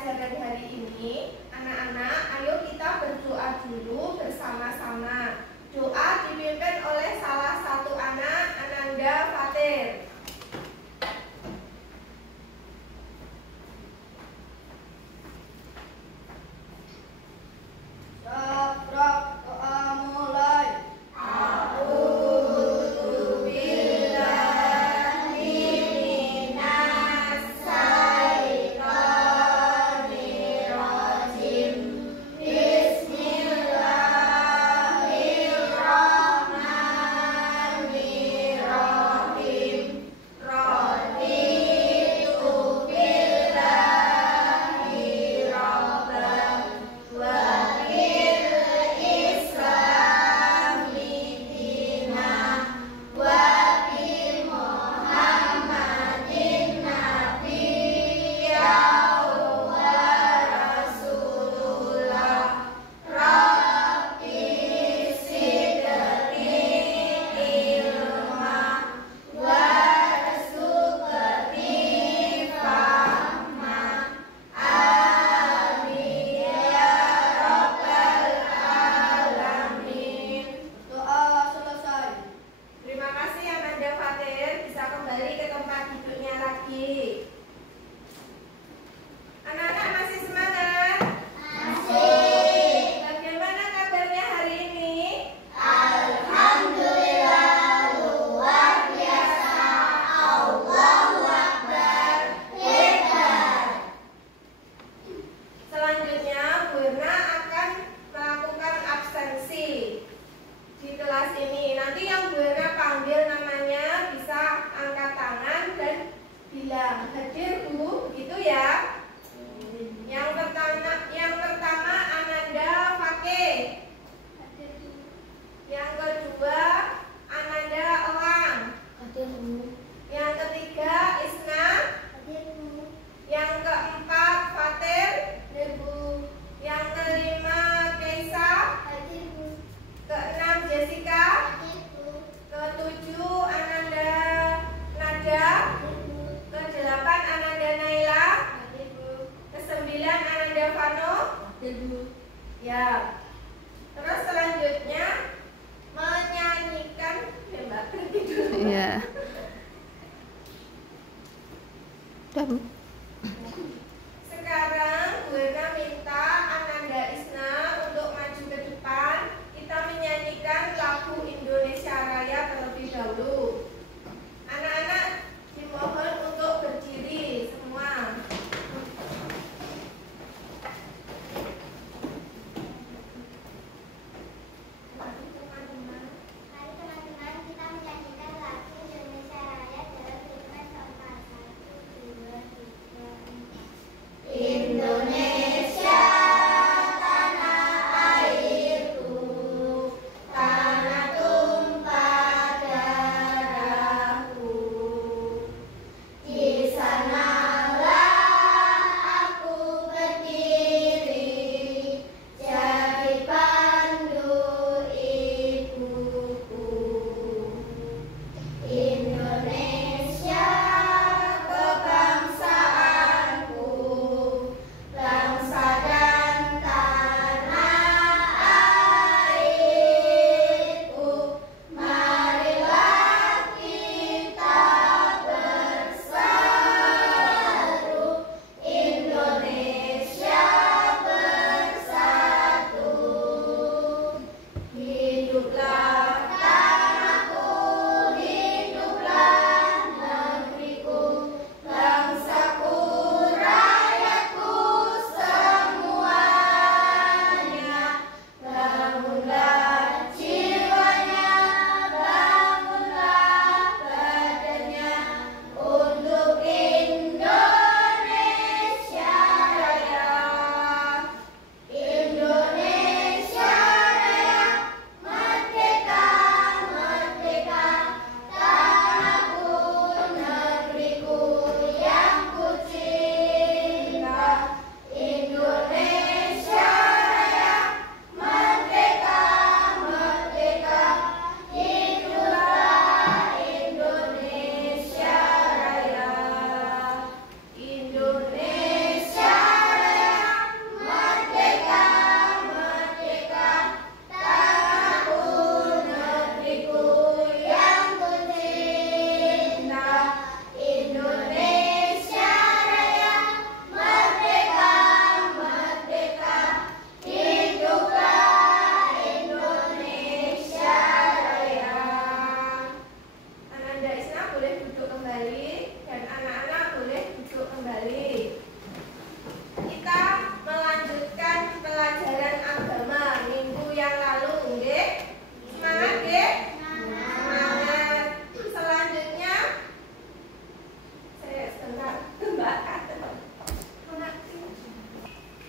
pelajaran hari ini, anak-anak, ayo kita berdoa dulu bersama-sama. Doa dipimpin oleh salah satu anak, Ananda Fatir. Ya. Terus selanjutnya menyanyikan ya Mbak. Iya. Sekarang Bu Erna minta Ananda Isna untuk maju ke depan. Kita menyanyikan lagu Indonesia Raya terlebih dahulu. Anak-anak dimohon untuk berdiri semua. Mari teman-teman kita menyanyikan lagu Indonesia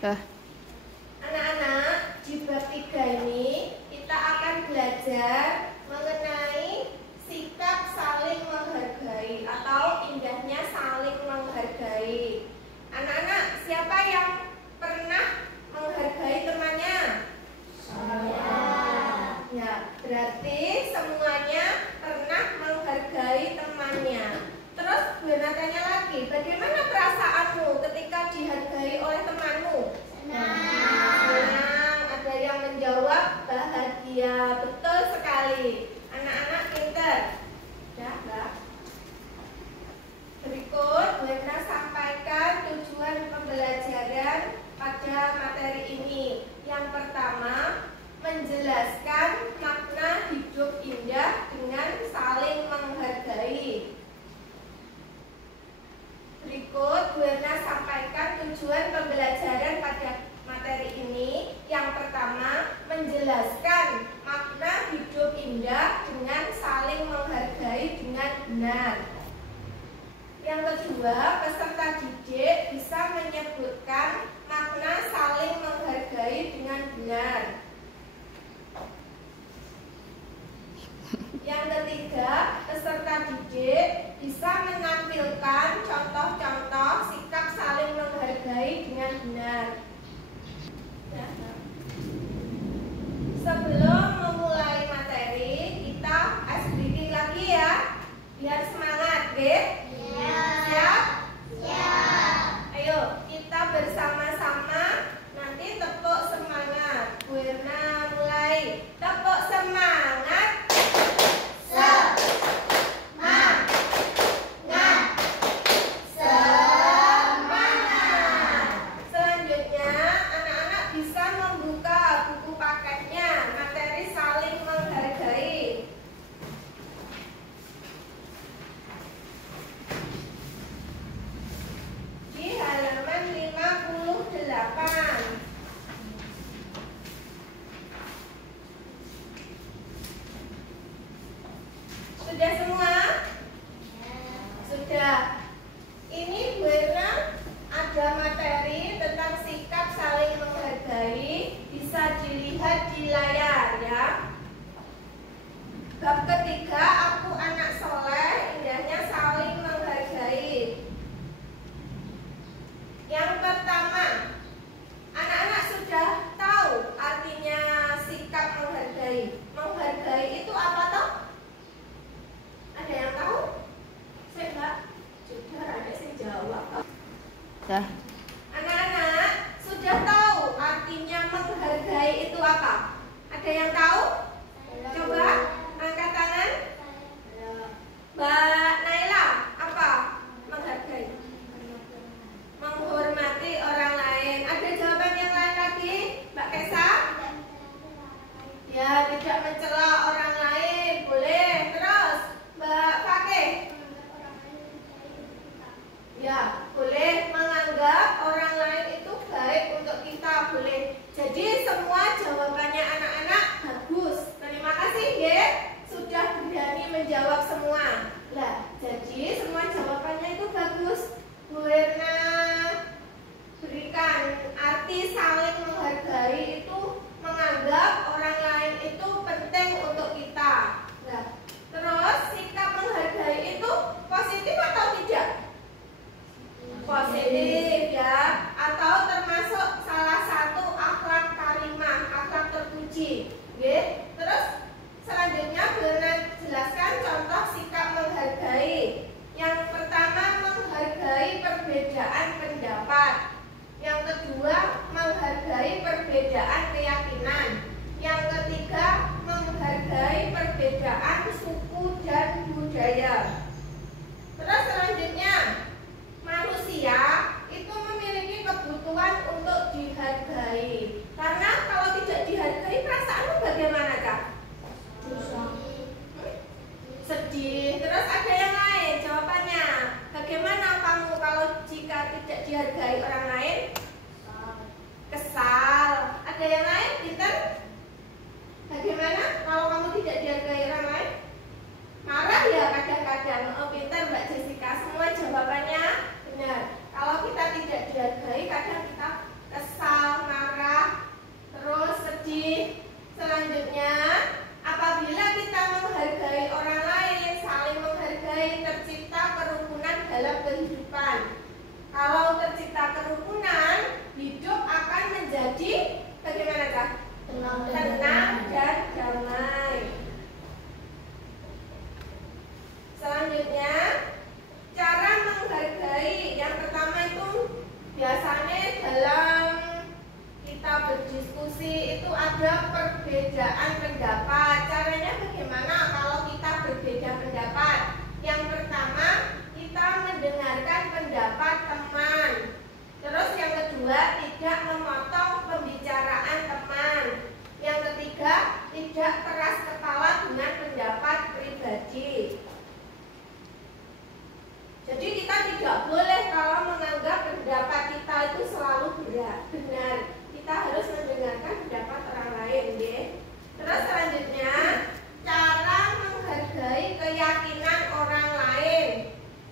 Anak-anak, di bab 3 ini kita akan belajar mengenai sikap saling menghargai atau indahnya saling menghargai. Anak-anak, siapa yang pernah menghargai temannya? Saya. Ya, berarti semuanya pernah menghargai temannya. Terus gue tanya lagi, bagaimana perasaanmu ketika dihargai oleh temanmu? Senang. Ada yang menjawab bahagia. Betul sekali. Anak-anak pinter. Ya, Mbak. Berikut Buena sampaikan tujuan pembelajaran pada materi ini. Yang pertama, menjelaskan makna hidup indah dengan saling menghargai. Berikut Buena sampaikan tujuan pembelajaran pada materi ini. Yang pertama, menjelaskan makna hidup indah dengan saling menghargai dengan benar. Yang kedua, peserta didik bisa menyebutkan makna saling menghargai dengan benar. Yang ketiga, peserta didik bisa menampilkan contoh-contoh sikap saling menghargai dengan benar. Sebelum memulai materi, kita ice breathing lagi ya, biar semangat, oke? Siap? Siap. Ayo, kita bersama-sama nanti tepuk semangat. Buena mulai. Tepuk semangat. Sudah semua? Sudah. Ini Buena ada materi tentang sikap saling menghargai. Bisa dilihat di layar ya. Bab ketiga, aku anak soleh, indahnya saling menghargai. Yang pertama, anak-anak sudah tahu artinya sikap menghargai. Menghargai itu apa toh? Ada yang tahu? Saya enggak. Sudah ada yang jawab. Dah. Anak-anak sudah tahu artinya menghargai itu apa? Ada yang tahu? Coba angkat tangan. Mbak Naila, apa menghargai? Menghormati orang lain. Ada jawaban yang lain lagi? Mbak Kesa? Ya, tidak mencela orang lain. Boleh. Terus Mbak Fakih? Ya, boleh menganggap orang lain itu baik untuk kita. Boleh. Jadi semua jawabannya anak-anak bagus. Terima kasih ya, sudah berani menjawab semua. Lah, jadi semua jawabannya itu bagus. Buena berikan arti saling menghargai itu menganggap orang lain itu penting untuk kita. Nah, terus sikap menghargai itu positif atau tidak? Positif ya, atau termasuk salah satu akhlak karimah, akhlak terpuji. Oke? Terus selanjutnya Buena jelaskan contoh sikap menghargai. Yang pertama, menghargai perbedaan pendapat. Yang kedua, menghargai perbedaan ada perbedaan pendapat. Caranya bagaimana kalau kita berbeda pendapat? Yang pertama, kita mendengarkan pendapat teman. Terus yang kedua, tidak memotong pembicaraan teman. Yang ketiga, tidak keras kepala dengan pendapat pribadi. Jadi kita tidak boleh kalau menganggap pendapat kita itu selalu benar. Kita harus mendengarkan pendapat orang lain, ya. Terus selanjutnya, cara menghargai keyakinan orang lain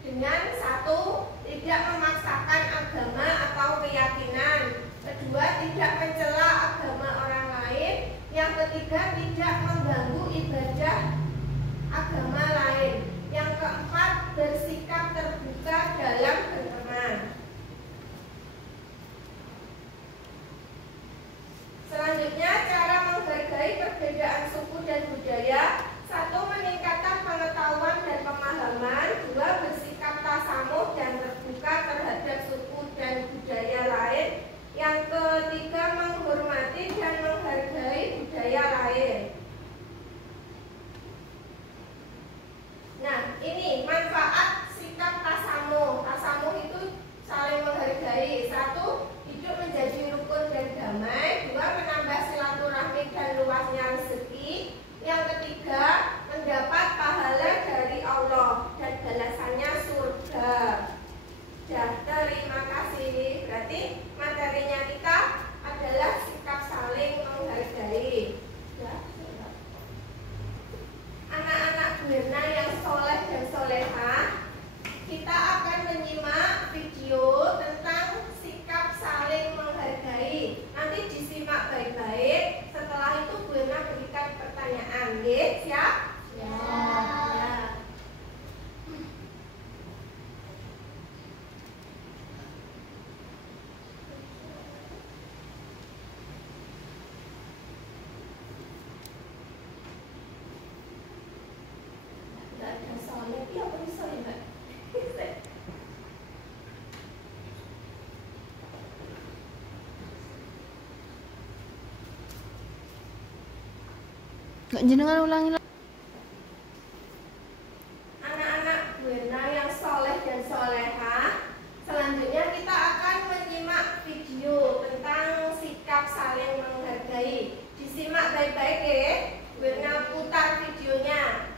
dengan satu, tidak memaksakan agama atau keyakinan. Kedua, tidak mencela agama orang lain. Yang ketiga, tidak mengganggu ibadah agama lain. Yang keempat, bersikap terbuka dalam berteman. Selanjutnya, cara menghargai perbedaan suku dan budaya. Satu, meningkatkan pengetahuan dan pemahaman. Dua, bersikap tasamuh dan terbuka terhadap suku dan budaya lain. Yang ketiga, menghormati dan menghargai budaya lain. Nah, ini manfaat sikap tasamuh. Tasamuh itu saling menghargai. Satu, hidup menjadi rukun dan damai. Dua, menambah silaturahmi dan luasnya rezeki. Yang ketiga, mendapat pahala dari Allah dan balasannya surga. Ya, terima kasih. Berarti materinya kita adalah sikap saling menghargai. Ya, anak-anak Buerna yang soleh dan soleha, kita akan menyimak video tentang sikap saling menghargai. Nanti disimak baik-baik. Setelah itu Buerna berikan pertanyaan. Siap? Ya. Nggak jenengan ulangi lagi. Anak-anak Buerna yang soleh dan soleha, selanjutnya kita akan menyimak video tentang sikap saling menghargai. Disimak baik-baik ya. Buerna putar videonya.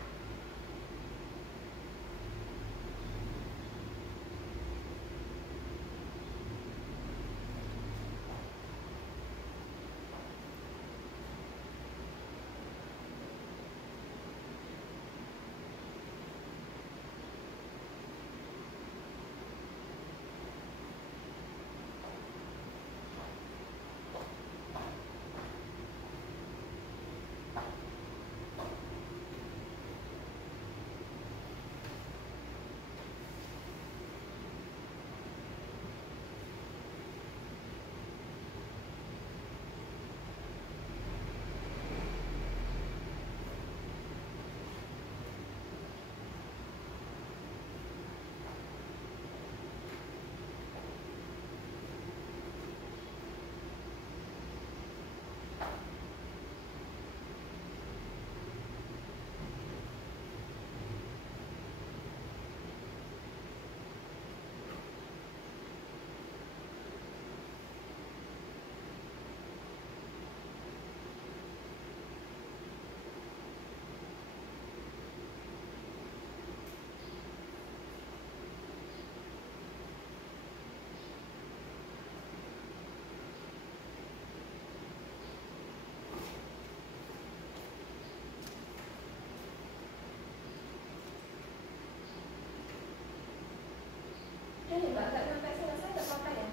Mbak, nggak sampai selesai nggak apa-apa ya?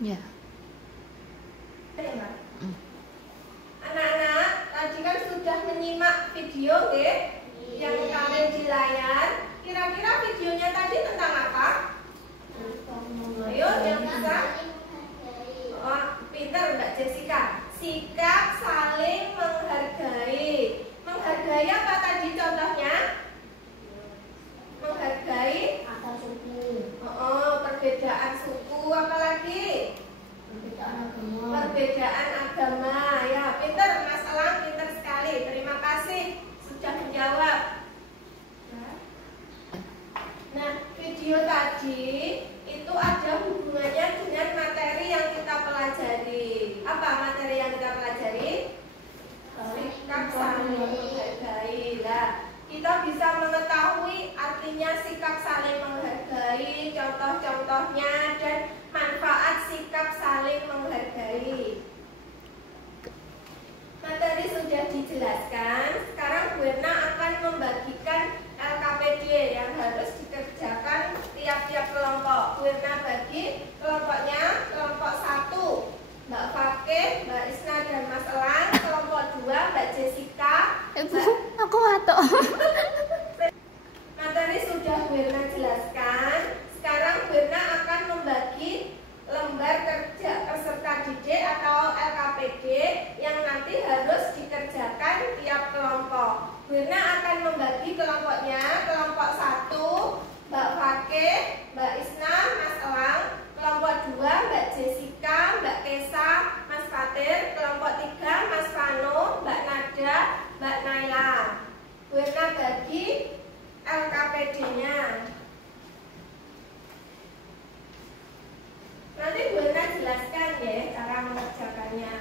Ya. Ya, Mbak. Anak-anak, tadi kan sudah menyimak video ya, yang kalian di layar. Kira-kira videonya tadi tentang apa? Ayo, yang bisa? Oh, pintar Mbak Jessica. Sikap saling menghargai. Menghargai apa tadi contohnya? Menghargai Atau suku, perbedaan suku, apalagi perbedaan agama, perbedaan agama. Ya, pintar Mas cara mengerjakannya.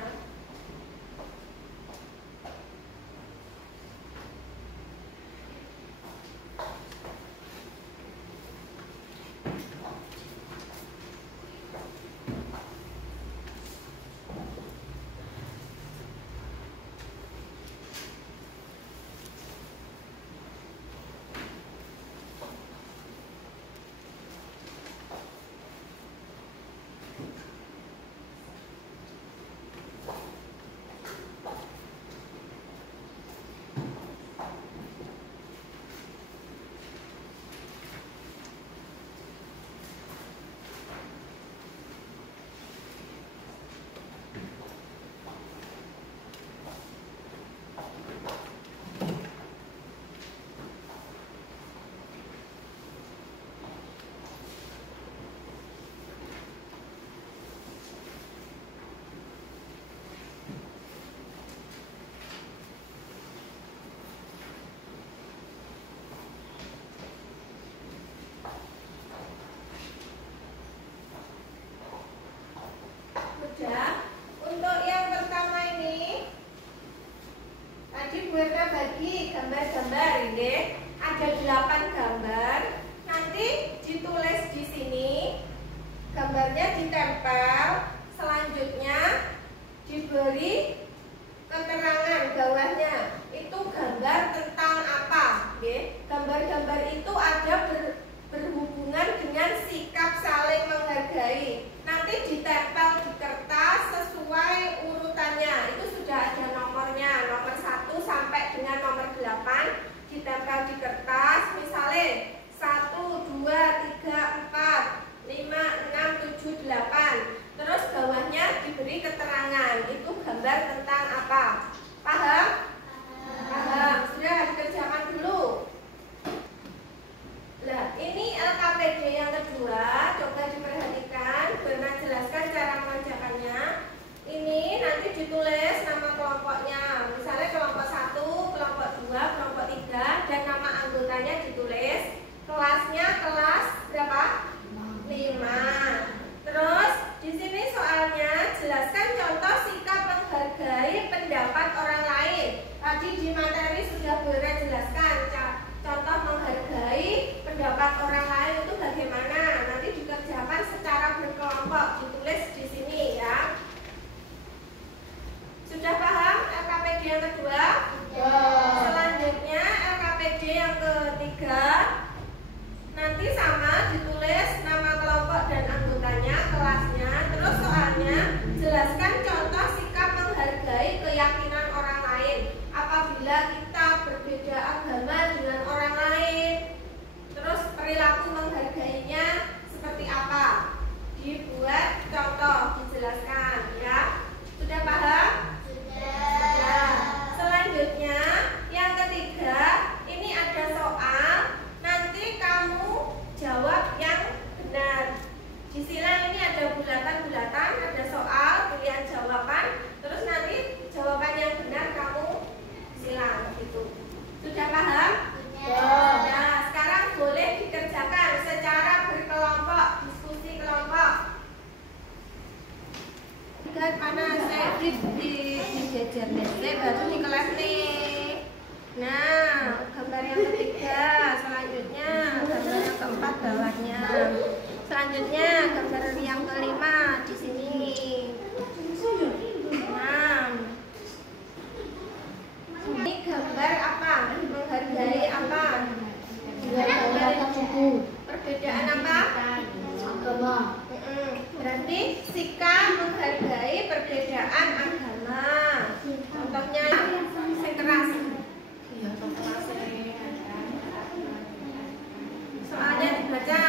Untuk yang pertama ini tadi Bu Erna bagi gambar-gambar ini ada 8 gambar. Nanti ditulis di sini, gambarnya ditempel, selanjutnya diberi keterangan bawahnya itu gambar tentang apa. Gambar-gambar itu ada berhubungan dengan sikap saling menghargai. Nanti ditempel di kertas sesuai urutannya. Itu sudah ada nomornya, nomor 1 sampai dengan nomor 8 ditempel di kertas. Misalnya 1, 2, 3, 4, 5, 6, 7, 8. Terus bawahnya diberi keterangan. Itu gambar tentang apa? Paham? Paham. Sudah dikerjakan dulu. Nah, ini LKPD yang kedua, coba diperhatikan, pernah jelaskan cara mengerjakannya. Ini nanti ditulis nama kelompoknya, misalnya kelompok 1, kelompok 2, kelompok 3, dan nama anggotanya ditulis. Kelasnya kelas berapa? 5. Terus di sini soalnya jelaskan contoh sikap menghargai pendapat orang lain. Tadi di materi sudah boleh jelaskan contoh menghargai pendapat orang lain itu bagaimana. Nanti dikerjakan secara berkelompok, ditulis di sini ya. Sudah paham LKPD yang kedua? Selanjutnya LKPD yang ketiga, nanti sama ditulis nama kelompok dan anggotanya, kelasnya. Terus soalnya jelaskan contoh sikap menghargai keyakinan orang lain apabila kita berbeda agama dengan orang lain. Terus perilaku menghargainya seperti apa? Dibuat contoh, dijelaskan ya. Sudah paham? Sudah. Selanjutnya yang ketiga, ini ada soal. Nanti kamu jawab yang benar. Di silang ini ada bulatan-bulatan, ada soal, pilihan jawaban. Terus nanti jawaban yang benar kamu silang gitu. Sudah paham? Sudah. Nah, sekarang boleh dikerjakan secara berkelompok, diskusi kelompok. Lihat mana saya dijejer nih, baru di kelas nih. Nah, gambar yang ketiga, selanjutnya gambar yang keempat bawahnya. Selanjutnya gambar yang kelima di sini. Nah, ini gambar apa? Menghargai apa? Perbedaan apa? Agama. Berarti sikap menghargai perbedaan agama. Contohnya yang keras. Soalnya dibaca.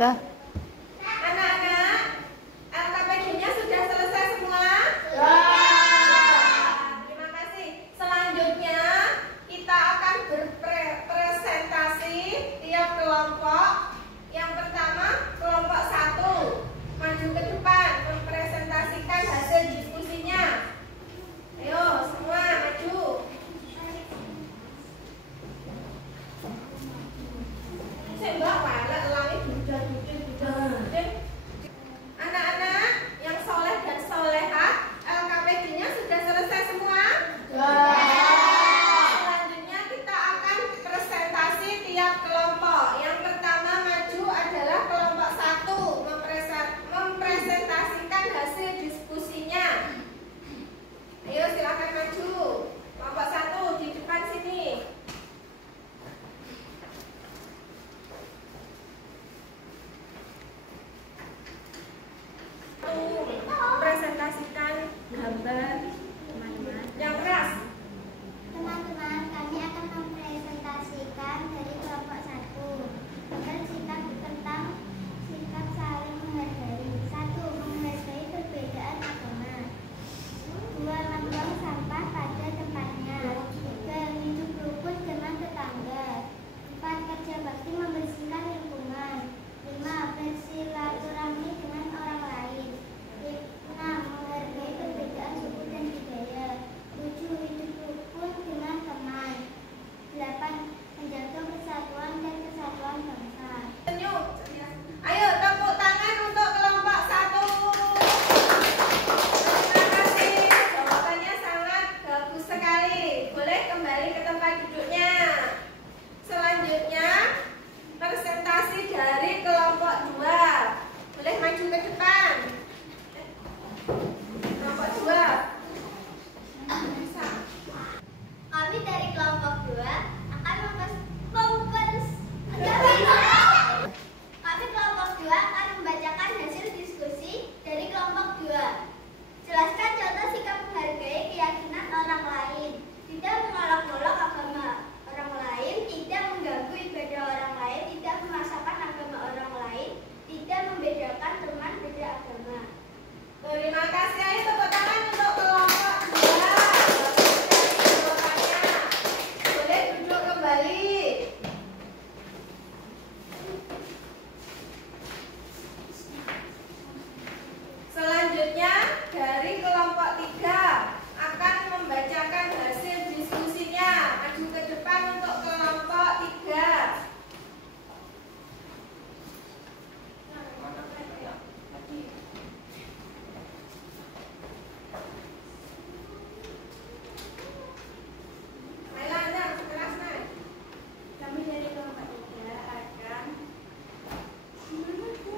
Dah. Anak-anak, LKPD-nya sudah selesai semua? Terima kasih. Selanjutnya kita akan berpresentasi tiap kelompok. Yang pertama, kelompok 1 maju ke depan mempresentasikan hasil diskusinya. Ayo semua maju. Mbak, walek elangi duda-duda. Anak-anak yang soleh dan solehah, LKPD-nya sudah selesai semua? Selanjutnya kita akan presentasi tiap kelompok. Yang pertama maju adalah kelompok 1 mempresentasikan hasil diskusinya. Ayo silakan maju. Kelompok 1 di depan sini. Presentasikan gambar teman-teman yang keras. Teman-teman, kami akan mempresentasikan dari kelompok 1 tentang sikap saling menghargai. 1. Menghargai perbedaan agama. 2. Membuang sampah pada tempatnya. 3. Hidup rukun dengan tetangga. 4. Kerja bakti membersihkan lingkungan. 5. Bersilaturahmi dengan orang lain. 6. Menghargai perbedaan suku dan budaya. 7. Hidup rukun dengan teman. 8. Menjaga persatuan dan kesatuan bangsa. Senyum. Ayo tepuk tangan untuk kelompok 1. Terima kasih. Jawabannya sangat bagus sekali. Boleh kembali ke tempat duduknya. Selanjutnya presentasi dari kelompok 2. Boleh maju ke depan. Kelompok 2. Kami dari kelompok 2 akan membacakan hasil diskusi dari kelompok 2. Jelaskan contoh sikap menghargai keyakinan orang lain, tidak mengolok-olok agama orang lain, tidak mengganggu ibadah orang lain, tidak memaksakan agama orang lain, tidak membedakan teman beda agama. Terima kasih. Ayo tepuk tangan untuk kelompok 2. Jawabannya. Boleh duduk kembali. Selanjutnya dari kelompok 3 akan membacakan hasil diskusinya. Maju ke depan untuk kelompok 3. Kami dari kelompok 3 akan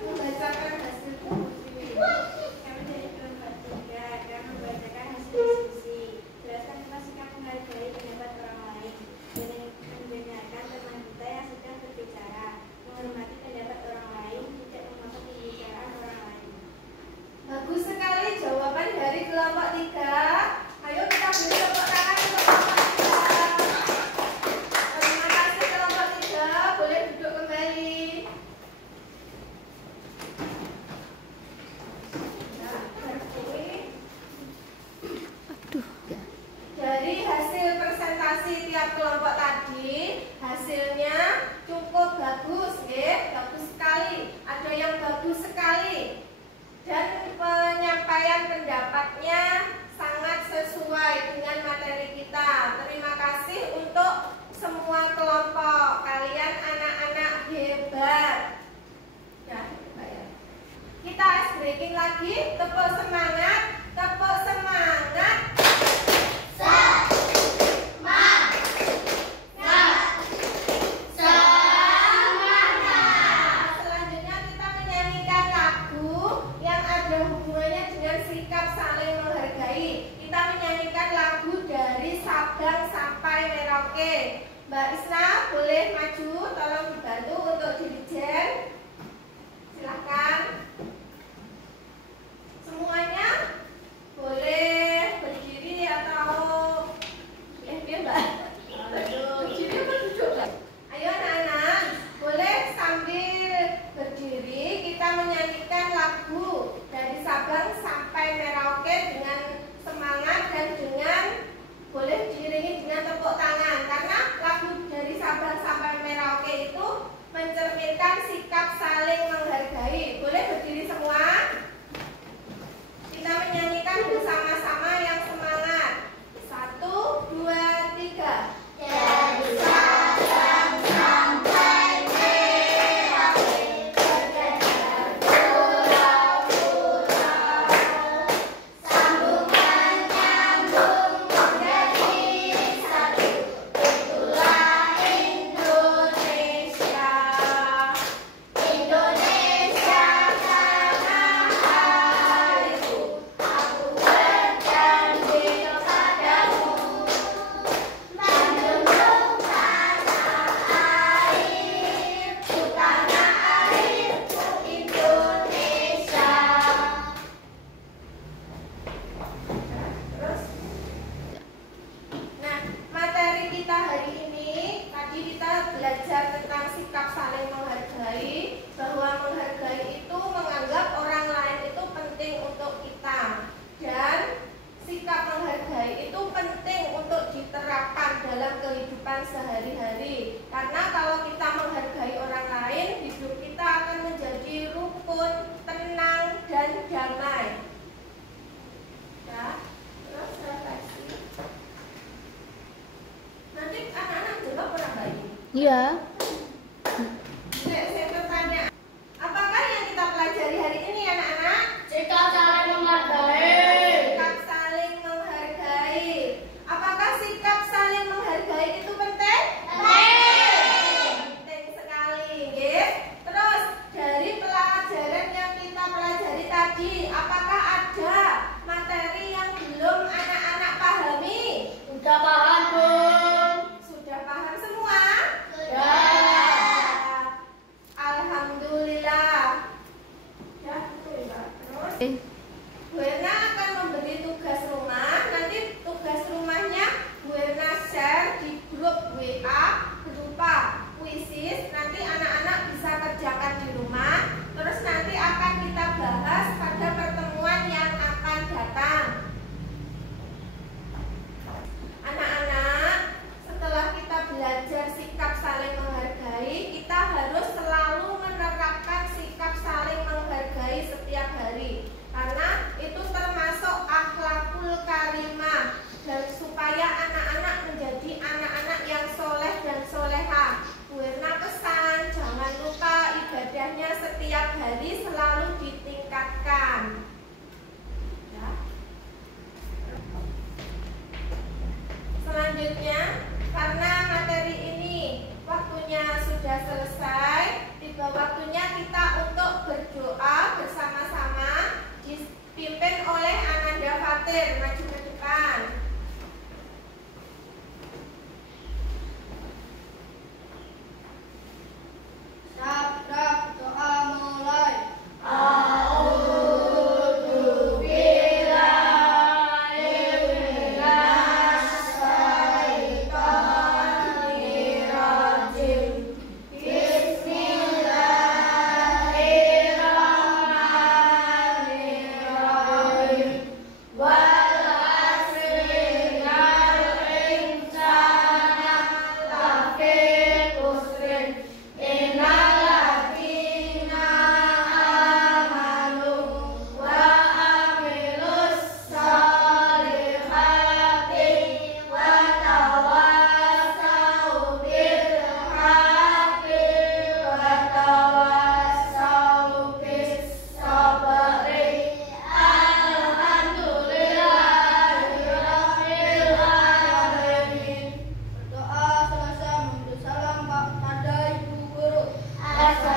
Membacakan hasil diskusi. membacakan hasil diskusi. Jelaskan tentang sikap menghargai pendapat orang lain, mendengarkan teman kita yang sedang berbicara, menghormati pendapat orang lain, tidak memotong pembicaraan orang lain. Bagus sekali jawaban dari kelompok 3. Ayo kita beri tepuk tangan untuk kelompok 3. Terima kasih kelompok 3. Boleh duduk kembali. Dari hasil presentasi tiap kelompok tadi, hasilnya cukup bagus, bagus sekali. Ada yang bagus sekali. Dan penyampaian pendapatnya sangat sesuai dengan materi kita. Terima kasih untuk semua kelompok. Kalian anak-anak hebat. Ya, kita ice breaking lagi. Tepuk semangat. Tepuk semangat. Selanjutnya kita menyanyikan lagu yang ada hubungannya dengan sikap saling menghargai. Kita menyanyikan lagu dari Sabang sampai Merauke. Mbak Isna boleh maju. Iya. Saya bertanya, apakah yang kita pelajari hari ini anak-anak? Sikap saling menghargai. Sikap saling menghargai. Apakah sikap saling menghargai itu penting? Penting sekali, nggih. Terus dari pelajaran yang kita pelajari tadi, apakah ada materi yang belum anak-anak pahami? Sudah paham, Bu? Sudah paham semua? Sudah. Alhamdulillah. Ya, betul ya. Terus Bu Erna akan memberi tugas rumah. Nanti tugas rumahnya Bu Erna share di grup WA berupa kuisis. Nanti anak-anak bisa kerjakan di rumah. Terus nanti akan kita bahas pada pertemuan yang akan datang. Anak-anak, setelah kita belajar sikap saling menghargai, kita harus selalu menerapkan sikap saling menghargai setiap hari. Karena itu termasuk akhlakul karimah, dan supaya anak-anak menjadi anak-anak yang soleh dan soleha. Bu Erna pesan, jangan lupa ibadahnya setiap hari selalu ditingkatkan. Ya. Selanjutnya, karena materi ini waktunya sudah selesai, tiba waktunya kita untuk berdoa bersama-sama, dipimpin oleh Ananda Fatir. Maju ke depan. Siap, doa mulai. Assalamualaikum